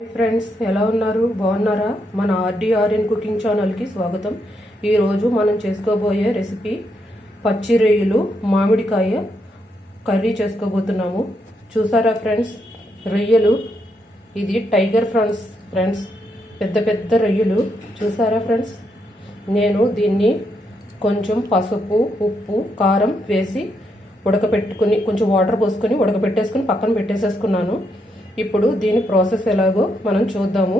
Friends ఎలా ఉన్నారు? బాగున్నారా? మన ఆర్డీఆర్ఎన్ కుకింగ్ ఛానల్కి స్వాగతం. ఈరోజు మనం చేసుకోబోయే రెసిపీ పచ్చి రొయ్యలు మామిడికాయ కర్రీ చేసుకోబోతున్నాము. చూసారా ఫ్రెండ్స్, రొయ్యలు ఇది టైగర్ ఫ్రెండ్స్ పెద్ద పెద్ద రొయ్యలు చూసారా ఫ్రెండ్స్. నేను దీన్ని కొంచెం పసుపు, ఉప్పు, కారం వేసి ఉడకపెట్టుకుని కొంచెం వాటర్ పోసుకొని ఉడకపెట్టేసుకుని పక్కన పెట్టేసేసుకున్నాను. ఇప్పుడు దీని ప్రాసెస్ ఎలాగో మనం చూద్దాము.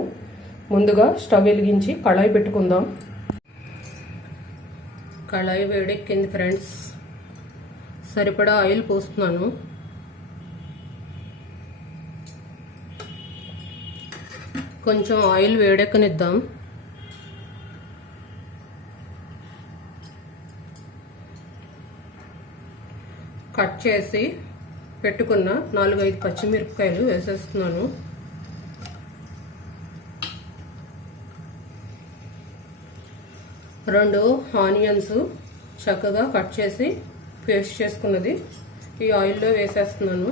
ముందుగా స్టవ్ వెలిగించి కళాయి పెట్టుకుందాం. కళాయి వేడెక్కింది ఫ్రెండ్స్. సరిపడా ఆయిల్ పోస్తున్నాను. కొంచెం ఆయిల్ వేడెక్కనిద్దాం. కట్ చేసి పెట్టుకున్న 4-5 పచ్చిమిరపకాయలు వేసేస్తున్నాను. రెండు ఆనియన్స్ చక్కగా కట్ చేసి పేస్ట్ చేసుకున్నది ఈ ఆయిల్లో వేసేస్తున్నాను.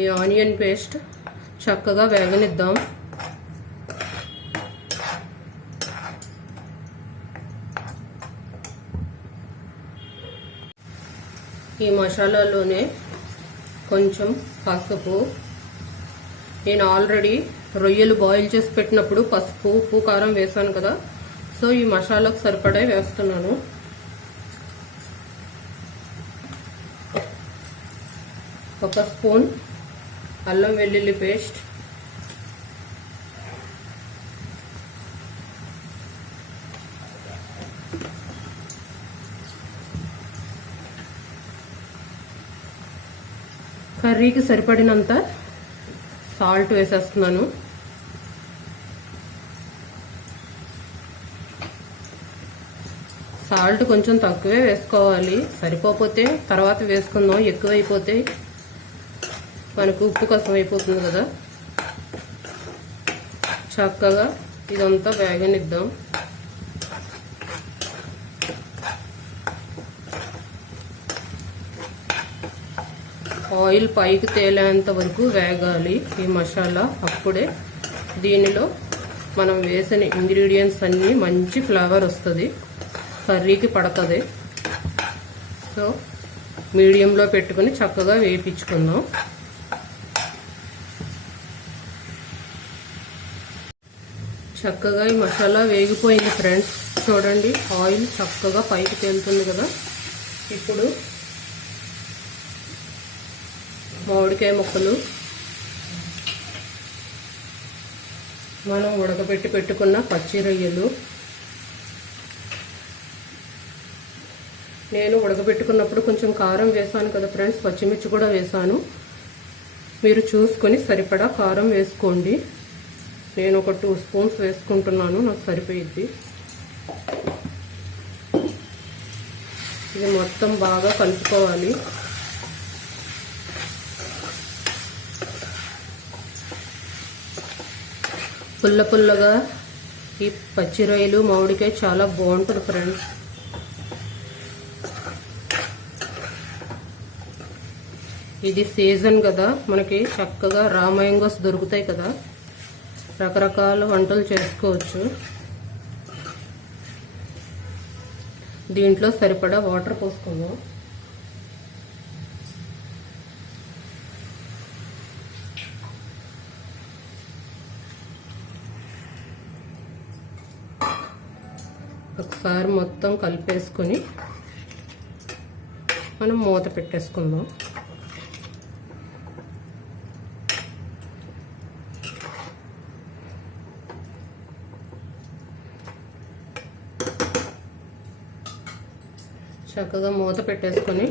ఈ ఆనియన్ పేస్ట్ చక్కగా వేగనిద్దాం. ఈ మసాలాలోనే కొంచెం పసుపు, నేను ఆల్రెడీ రొయ్యలు బాయిల్ చేసి పెట్టినప్పుడు పసుపు, ఉప్పు, కారం వేసాను కదా, సో ఈ మసాలాకు సరిపడా వేస్తున్నాను. ఒక స్పూన్ అల్లం వెల్లుల్లి పేస్ట్, కర్రీకి సరిపడినంత సాల్ట్ వేసేస్తున్నాను. సాల్ట్ కొంచెం తక్కువే వేసుకోవాలి, సరిపోతే తర్వాత వేసుకుందాం. ఎక్కువైపోతే మనకు ఉప్పు కసం అయిపోతుంది కదా. చక్కగా ఇదంతా వేగనిద్దాం. ఆయిల్ పైకి తేలేంత వరకు వేగాలి ఈ మసాలా. అప్పుడే దీనిలో మనం వేసిన ఇంగ్రీడియంట్స్ అన్నీ మంచి ఫ్లేవర్ వస్తుంది, కర్రీకి పడుతుంది. సో మీడియంలో పెట్టుకుని చక్కగా వేయించుకుందాం. చక్కగా ఈ మసాలా వేగిపోయింది ఫ్రెండ్స్. చూడండి, ఆయిల్ చక్కగా పైకి తేలుతుంది కదా. ఇప్పుడు మామిడికాయ ముక్కలు, మనం ఉడకబెట్టి పెట్టుకున్న పచ్చి రొయ్యలు. నేను ఉడకబెట్టుకున్నప్పుడు కొంచెం కారం వేసాను కదా ఫ్రెండ్స్, పచ్చిమిర్చి కూడా వేసాను. మీరు చూసుకొని సరిపడా కారం వేసుకోండి. నేను ఒక 2 స్పూన్స్ వేసుకుంటున్నాను, నాకు సరిపోయిద్ది. ఇది మొత్తం బాగా కలుపుకోవాలి. పుల్ల పుల్లగా ఈ పచ్చి రొయ్యలు మామిడికాయ చాలా బాగుంటుంది ఫ్రెండ్స్. ఇది సీజన్ కదా, మనకి చక్కగా రా మ్యాంగోస్ దొరుకుతాయి కదా, రకరకాల వంటలు చేసుకోవచ్చు. దీంట్లో సరిపడా వాటర్ పోసుకుందాం. ఒకసారి మొత్తం కలిపేసుకొని మనం మూత పెట్టేసుకుందాం. చక్కగా మూత పెట్టేసుకొని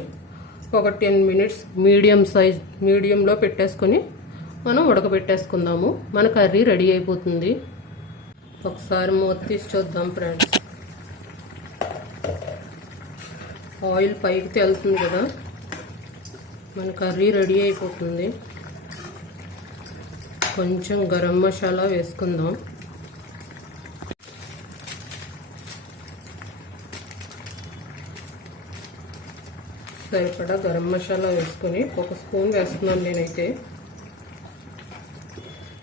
ఒక 10 మినిట్స్ మీడియంలో పెట్టేసుకొని మనం ఉడకబెట్టేసుకుందాము. మన కర్రీ రెడీ అయిపోతుంది. ఒకసారి మూత తీసి చూద్దాం ఫ్రెండ్స్. ఆయిల్ పైకి తేలుతుంది కదా, మన కర్రీ రెడీ అయిపోతుంది. కొంచెం గరం మసాలా వేసుకుందాం. సరిపడా గరం మసాలా వేసుకొని 1 స్పూన్ వేస్తున్నాను నేనైతే.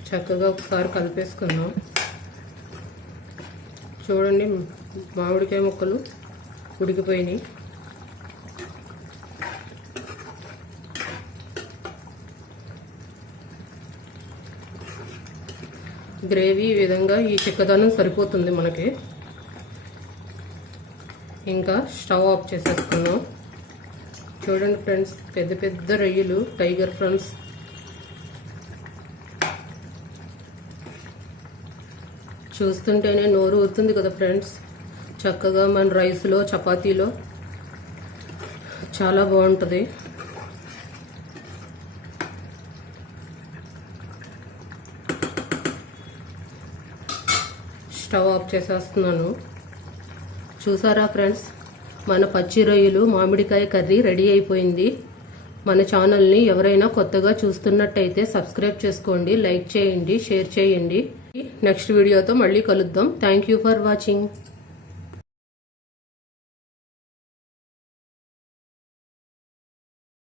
చక్కగా ఒకసారి కలిపేసుకుందాం. చూడండి మామిడికాయ ముక్కలు ఉడికిపోయినాయి. గ్రేవీ ఈ విధంగా ఈ చిక్కదనం సరిపోతుంది మనకి. ఇంకా స్టవ్ ఆఫ్ చేసేసుకున్నాం. చూడండి ఫ్రెండ్స్, పెద్ద పెద్ద రొయ్యలు, టైగర్ ఫ్రాన్స్. చూస్తుంటేనే నోరు ఊరుతుంది కదా ఫ్రెండ్స్. చక్కగా మన రైస్లో, చపాతీలో చాలా బాగుంటుంది. స్టవ్ ఆఫ్ చేసేస్తున్నాను. చూసారా ఫ్రెండ్స్, మన పచ్చి రొయ్యలు మామిడికాయ కర్రీ రెడీ అయిపోయింది. మన ఛానల్ని ఎవరైనా కొత్తగా చూస్తున్నట్టయితే సబ్స్క్రైబ్ చేసుకోండి, లైక్ చేయండి, షేర్ చేయండి. నెక్స్ట్ వీడియోతో మళ్ళీ కలుద్దాం. Thank you for watching.